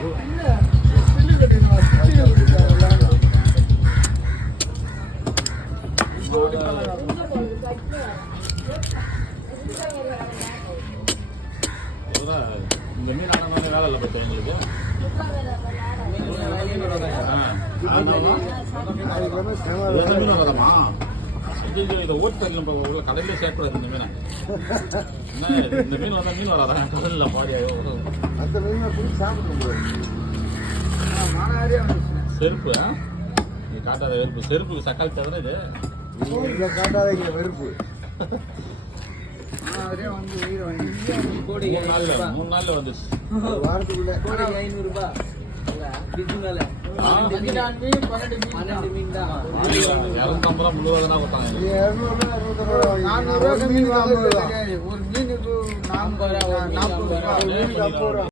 இந்த மீன் ஆனவங்க வேலை இல்லை பற்றி எங்களுக்கு மீன் வரமா இதை ஓட்டு தரல கடையில சேர்க்கூடாது இந்த மீனை என்ன இந்த மீன் வந்தா மீன் வராதா கடலில் பாடி அந்த மீன் சாப்பிட முடியாது. செருப்பு நீ காட்டாத வெறுப்பு செருப்புக்கு சக்கால் தவிர இது காட்டாத வெறுப்பு. 3 நாள்ல வந்துச்சு. வாரத்துக்குள்ள 500 ரூபாய் பிஜுனால 12 மீன் தான் 250 முழுவதுனா கொடுத்தாங்க. 400 மீன் ஒரு மீனுக்கு 40 ரூபா